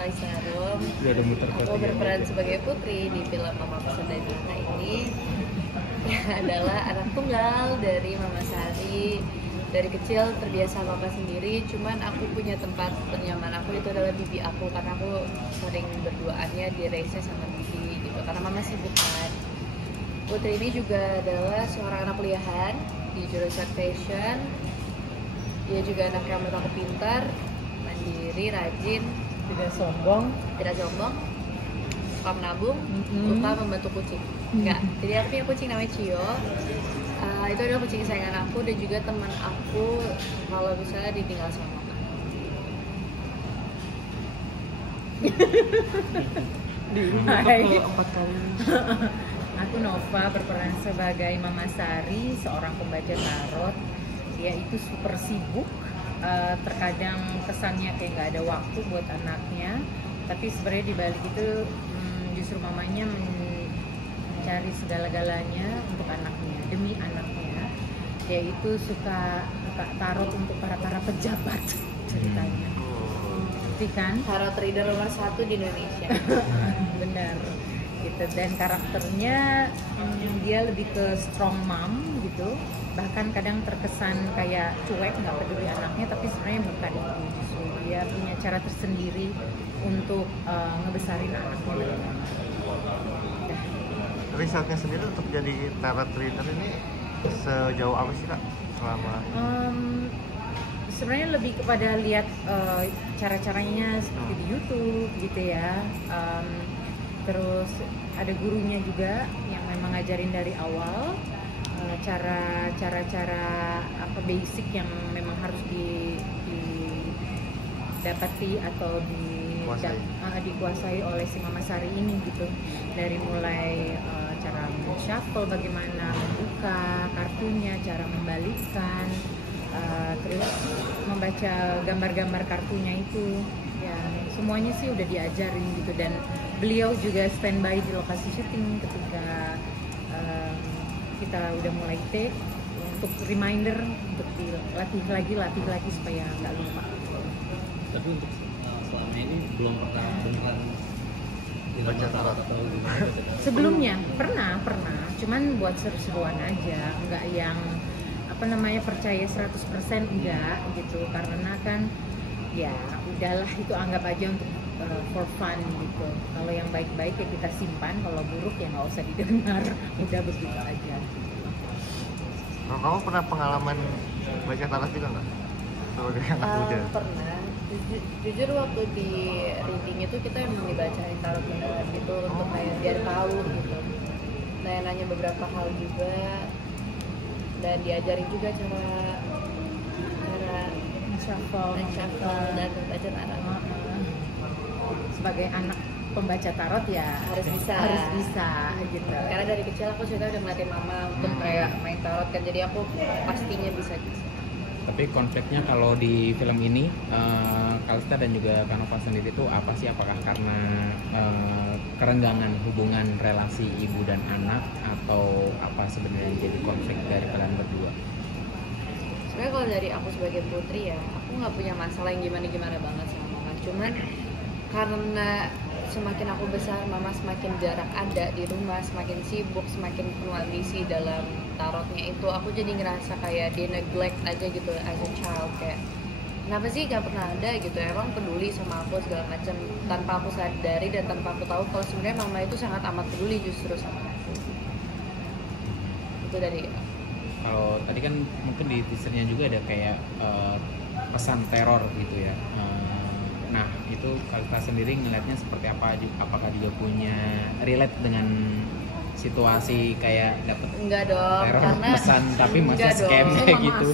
Kalista Harum. Aku ya. berperan sebagai Putri di film Mama Pesan dari Neraka ini. Ya, adalah anak tunggal dari Mama Sari. Dari kecil terbiasa papa sendiri, cuman aku punya tempat nyaman aku itu adalah bibi aku, karena aku sering berduaannya di race sama bibi gitu, karena mama sibuk kan. Putri ini juga adalah seorang anak kuliahan di jurusan fashion. Dia juga anak yang menurut aku pintar, mandiri, rajin, Tidak sombong. suka menabung, suka membantu kucing. Enggak, jadi aku punya kucing namanya Cio. Itu adalah kucing kesayangan aku dan juga teman aku kalau misalnya ditinggal sama mama. Hai. Aku Nova berperan sebagai Mama Sari, seorang pembaca tarot. Dia itu super sibuk, terkadang kesannya kayak nggak ada waktu buat anaknya. Tapi sebenarnya di balik itu justru mamanya mencari segala-galanya untuk anaknya, demi anaknya. Dia itu suka tarot untuk para pejabat ceritanya. Ngerti kan? Tarot reader nomor 1 di Indonesia. Benar gitu. Dan karakternya dia lebih ke strong mom gitu, bahkan kadang terkesan kayak cuek, nggak peduli anaknya, tapi sebenarnya bukan itu. Justru dia punya cara tersendiri untuk ngebesarin anaknya. Risetnya sendiri untuk jadi tarot reader ini sejauh apa sih Kak selama? Sebenarnya lebih kepada lihat cara-caranya seperti di YouTube gitu ya. Terus ada gurunya juga yang memang ngajarin dari awal cara-cara apa basic yang memang harus didapati atau dikuasai oleh si Mama Sari ini gitu. Dari mulai cara shuffle, bagaimana membuka kartunya, cara membalikkan, terus membaca gambar-gambar kartunya itu, ya semuanya sih udah diajarin gitu. Dan beliau juga standby di lokasi syuting ketika kita udah mulai take, untuk reminder untuk dilatih lagi supaya nggak lupa. Tapi untuk selama ini belum pernah beneran Baca tarot. Sebelumnya pernah, cuman buat seru-seruan aja, nggak yang percaya 100% enggak gitu, karena kan ya udahlah, itu anggap aja untuk for fun gitu. Kalau yang baik-baik ya kita simpan, kalau buruk ya nggak usah didengar, udah begitu aja. Kalau kamu pernah pengalaman baca tarot juga nggak sebagai anak muda? Pernah. Jujur waktu di reading itu kita emang dibacain tarot beneran gitu, untuk kayak biar tahu gitu. Nanya beberapa hal juga, dan diajarin juga cara Shuffle dan membaca tarot. Sebagai anak pembaca tarot ya harus bisa gitu. Karena dari kecil aku sudah udah ngeliatin mama untuk kayak main tarot kan, jadi aku pastinya bisa. Tapi konfliknya kalau di film ini Kalista dan juga Kanova sendiri itu apa sih? Apakah karena kerenggangan hubungan relasi ibu dan anak, atau apa sebenarnya jadi konflik dari kalian berdua? Sebenarnya kalau dari aku sebagai putri ya, aku nggak punya masalah yang gimana banget sama mama. Cuman karena semakin aku besar, mama semakin jarang ada di rumah, semakin sibuk, semakin penuh ambisi dalam tarotnya itu, aku jadi ngerasa kayak dia neglect aja gitu as a child. Kayak kenapa sih gak pernah ada gitu, emang peduli sama aku segala macam, tanpa aku sadari dan tanpa aku tahu kalau sebenarnya mama itu sangat amat peduli justru sama aku. Itu dari Kalau tadi kan mungkin di teasernya juga ada kayak pesan teror gitu ya. Nah itu Kalista sendiri ngelihatnya seperti apa? Apakah juga punya relate dengan situasi kayak dapet enggak dong, teror karena pesan tapi masih scam kayak gitu?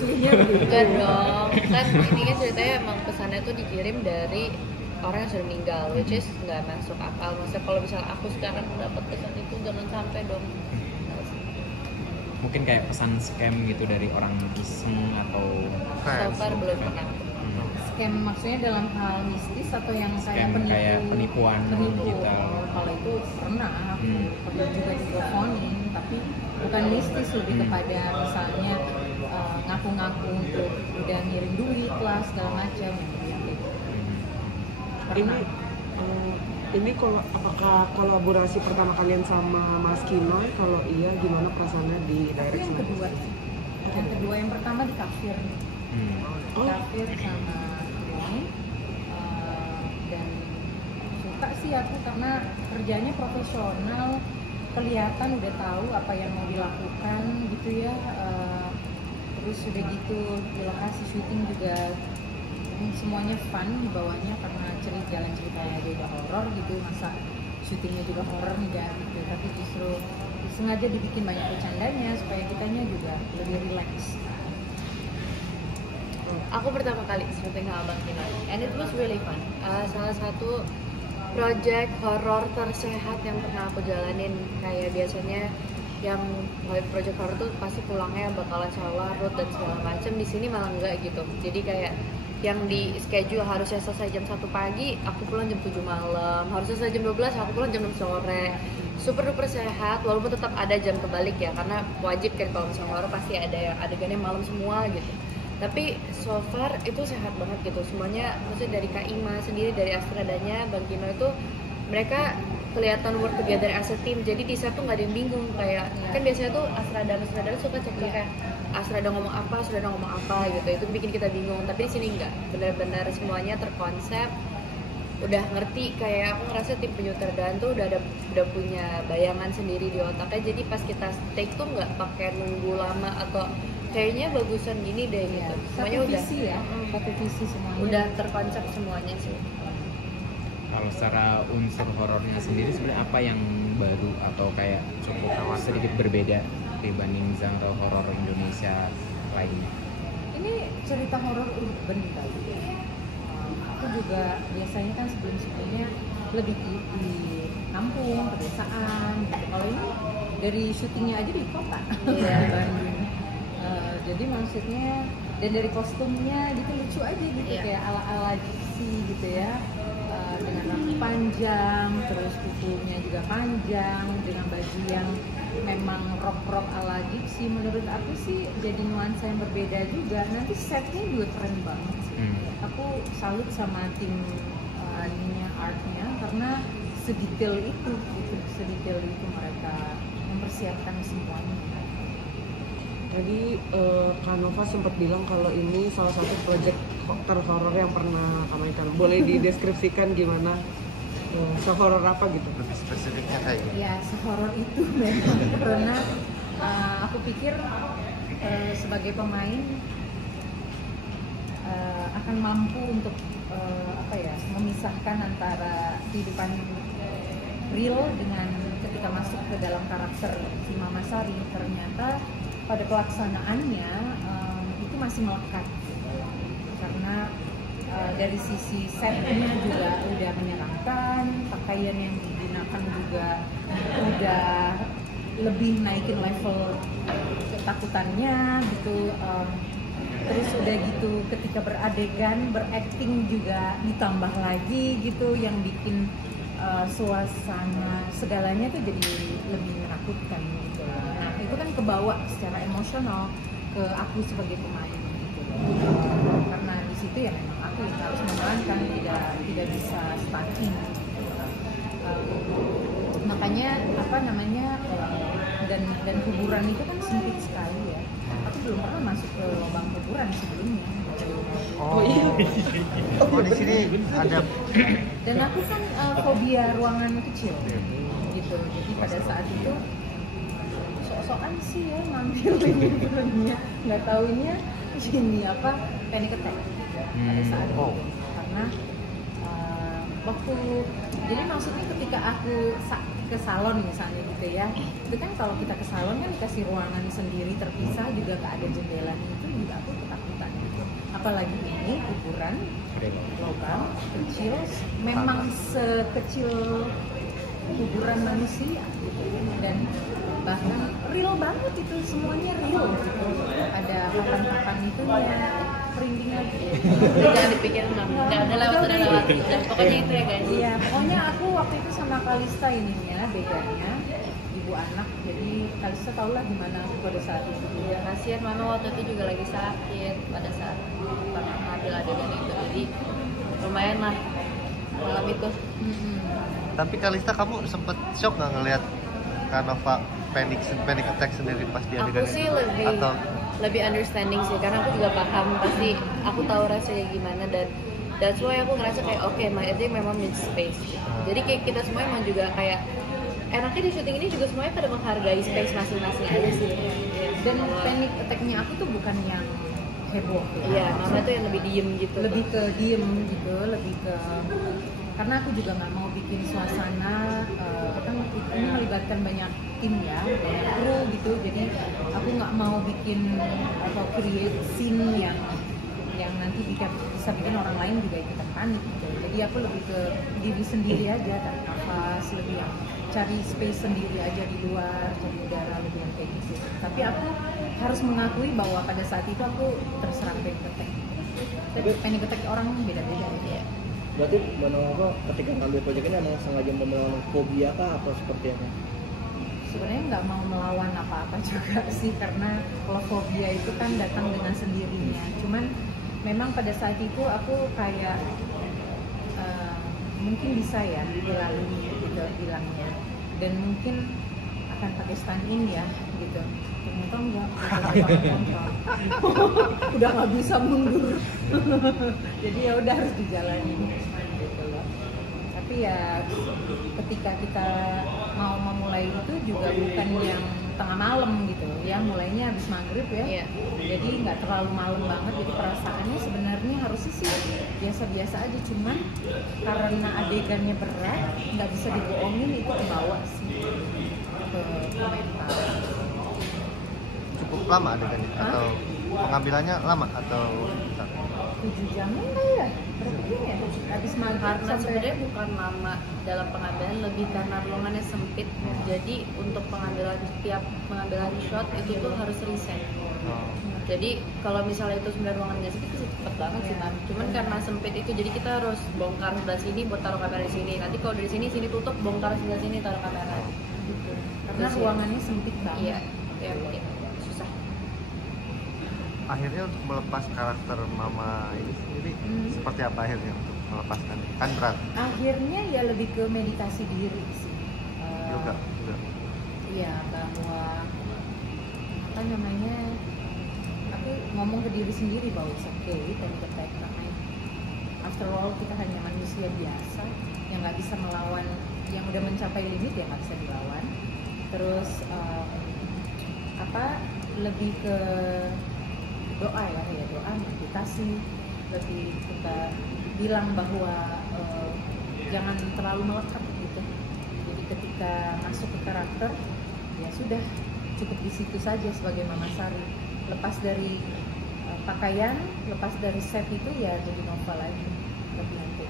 Enggak dong, kan ini kan ceritanya emang pesannya tuh dikirim dari orang yang sudah meninggal, which is nggak masuk akal. Maksudnya kalau misalnya aku sekarang dapat pesan itu, jangan sampai dong. Mungkin kayak pesan scam gitu dari orang iseng atau So far belum pernah. Scam maksudnya dalam hal mistis atau yang scam kayak penipuan digital? Kalau itu pernah juga diteleponin, tapi bukan mistis, lebih kepada misalnya ngaku-ngaku untuk udah ngirim duit lah segala macam yang gitu. Pernah. Ini apakah kolaborasi pertama kalian sama Mas Kino? Kalau iya, gimana perasaannya di direct? Yang kedua. Yang kedua, yang pertama di Kafir. Kafir sama ini. Dan suka sih aku karena kerjanya profesional, kelihatan udah tahu apa yang mau dilakukan gitu ya. Terus udah gitu di lokasi syuting juga semuanya fun di bawahnya karena jalan ceritanya aja udah horor gitu, masa syutingnya juga horor enggak gitu, tapi justru sengaja dibikin banyak bercandanya supaya kitanya juga lebih relax. Aku pertama kali syuting sama Bang Kino and it was really fun. Salah satu project horor tersehat yang pernah aku jalanin. Kayak biasanya yang project horror tuh pasti pulangnya bakalan larut dan segala macam, di sini malah enggak gitu. Jadi kayak yang di schedule harusnya selesai jam 1 pagi, aku pulang jam 7 malam. Harusnya selesai jam 12, aku pulang jam 6 sore. Super duper sehat, walaupun tetap ada jam kebalik ya, karena wajib kan kalau misalnya horror pasti ada yang adegannya malam semua gitu. Tapi so far itu sehat banget gitu. Semuanya, maksudnya dari Kak Ima sendiri, dari Astradanya, Bang Kino itu mereka kelihatan work together as a team. Jadi di set tuh nggak ada yang bingung, kayak kan biasanya tuh Astrada suka cek-cek kayak Astrada ngomong apa gitu, itu bikin kita bingung. Tapi di sini enggak, benar-benar semuanya terkonsep, udah ngerti. Kayak aku ngerasa tim penyutradaraan tuh udah punya bayangan sendiri di otaknya. Jadi pas kita take tuh nggak pakai nunggu lama atau kayaknya bagusan gini deh gitu. Semuanya Satu udah visi ya, satu visi semuanya. udah terkonsep semuanya sih. Kalau secara unsur horornya sendiri sebenarnya apa yang baru atau kayak cukup sedikit berbeda dibanding genre horor Indonesia lainnya? Ini cerita horor urban di Bali. Aku juga biasanya kan sebelum-sebelumnya lebih di kampung, pedesaan gitu. Kalau ini dari syutingnya aja di kota, di Bandung. Jadi maksudnya, dan dari kostumnya gitu lucu aja gitu, kayak ala-ala gypsy gitu ya. Dengan rambut panjang, terus kukunya juga panjang, dengan baju yang memang rock ala gypsy. Menurut aku sih jadi nuansa yang berbeda juga. Nanti setnya juga keren banget sih. Aku salut sama tim artnya karena sedetail itu mereka mempersiapkan semuanya. Tadi Kak Nova sempat bilang kalau ini salah satu project terhoror yang pernah kalian. Boleh dideskripsikan gimana? Sehoror apa gitu? Lebih spesifiknya kayak gitu. Ya, sehoror itu memang karena aku pikir sebagai pemain akan mampu untuk memisahkan antara kehidupan real dengan ketika masuk ke dalam karakter si Mama Sari. Ternyata pada pelaksanaannya itu masih melekat karena dari sisi setnya juga udah menyenangkan, pakaian yang digunakan juga udah lebih naikin level ketakutannya gitu. Terus udah gitu ketika beradegan, berakting juga ditambah lagi gitu, yang bikin suasana segalanya tuh jadi lebih menakutkan gitu. Nah itu kan kebawa secara emosional ke aku sebagai pemain gitu. Karena di situ ya memang aku yang harus memerankan, tidak bisa stalking. Makanya dan kuburan itu kan sempit sekali ya. Aku belum pernah masuk ke lubang kuburan sebelumnya. Oh di sini ada. Dan aku kan fobia ruangan kecil gitu. Jadi pada saat itu sok-sokan sih ya ngambil kuburannya, nggak taunya ini panic attack pada saat itu. Karena waktu jadi maksudnya ketika aku ke salon misalnya gitu ya, itu kan kalau kita ke salon kan dikasih ruangan sendiri terpisah, juga gak ada jendelanya, itu juga aku ketakutan gitu. Apalagi ini kuburan lubang kecil, memang sekecil kuburan manusia gitu. Dan bahkan real banget itu, semuanya real gitu. Ada papan-papan itu ya merinding lagi. Jangan dipikirin lah, udah lewat. Pokoknya itu ya guys. Iya, pokoknya aku waktu itu sama Kalista ininya bedanya ibu anak, jadi Kalista tahulah gimana aku pada saat itu. Ya kasihan mama waktu itu juga lagi sakit pada saat ngambil adegan itu, jadi lumayan lah malam itu. Tapi Kalista, kamu sempet shock nggak ngelihat Kanova panic attack sendiri pas di Aku adegan sih itu? Atau lebih understanding sih, karena aku juga paham, pasti aku tahu rasanya gimana, dan that's why aku ngerasa kayak oke, my thing memang needs space gitu. Jadi kayak kita semua emang juga kayak enaknya di syuting ini juga semuanya pada menghargai space masing-masing aja sih. Dan panic attack-nya aku tuh bukan yang heboh gitu. Iya, mama tuh yang lebih diem gitu. Lebih ke diem gitu, lebih ke karena aku juga nggak mau bikin suasana kan ini melibatkan banyak tim ya, banyak kru gitu, jadi aku nggak mau bikin atau create scene yang nanti bisa bikin orang lain juga ikutan panik gitu. Jadi aku lebih ke diri sendiri aja, tarik nafas, lebih yang cari space sendiri aja di luar, cari udara, lebih yang kayak gitu. Tapi aku harus mengakui bahwa pada saat itu aku terserang panic attack. Tapi panic attack orang beda-beda ya. Berarti Mbak Nova ketika ngambil proyek ini emang sengaja melawan fobia kah atau seperti apa? Sebenarnya nggak mau melawan apa-apa juga sih, karena kalau fobia itu kan datang dengan sendirinya. Cuman memang pada saat itu aku kayak mungkin bisa ya dilalui gitu bilangnya, dan mungkin akan pakai stand in ya gitu. Ternyata enggak, udah nggak bisa mundur. Jadi ya udah harus dijalanin gitu loh. Tapi ya ketika kita mau memulai itu juga bukan yang tengah malam gitu ya, mulainya habis maghrib ya. Iya. Jadi nggak terlalu malam banget, jadi perasaannya sebenarnya harusnya sih biasa-biasa aja, cuman karena adegannya berat nggak bisa dibohongin, itu kebawa sih ke komentar. cukup lama adegannya? Atau pengambilannya lama atau 7 jam enggak ya? Berapa jam ya? Habis maghrib Karena sampai sebenarnya bukan lama dalam pengambilan, lebih karena ruangannya sempit. Jadi untuk tiap pengambilan shot itu tuh harus reset. Jadi kalau misalnya itu sebenarnya ruangan nggak sempit bisa cepet banget sih, Tan. Cuman karena sempit itu, jadi kita harus bongkar sebelah sini buat taruh kamera di sini. Nanti kalau dari sini tutup, bongkar sebelah sini taruh kamera. gitu. Karena Terus ya. ruangannya sempit banget. Iya, ya mungkin susah. akhirnya untuk melepas karakter mama ini sendiri seperti apa akhirnya untuk melepaskan? Kan berat Akhirnya ya lebih ke meditasi diri sih. juga. Iya, bahwa apa namanya, aku ngomong ke diri sendiri bahwa it's okay, panic attack, karena after all kita hanya manusia biasa yang nggak bisa melawan, yang udah mencapai limit ya nggak bisa dilawan. Terus lebih ke doa ya, doa, meditasi, lebih kita bilang bahwa jangan terlalu melekat gitu. Jadi ketika masuk ke karakter ya sudah, cukup di situ saja sebagai Mama Sari. Lepas dari pakaian, lepas dari set itu ya jadi novel lagi, lebih nanti.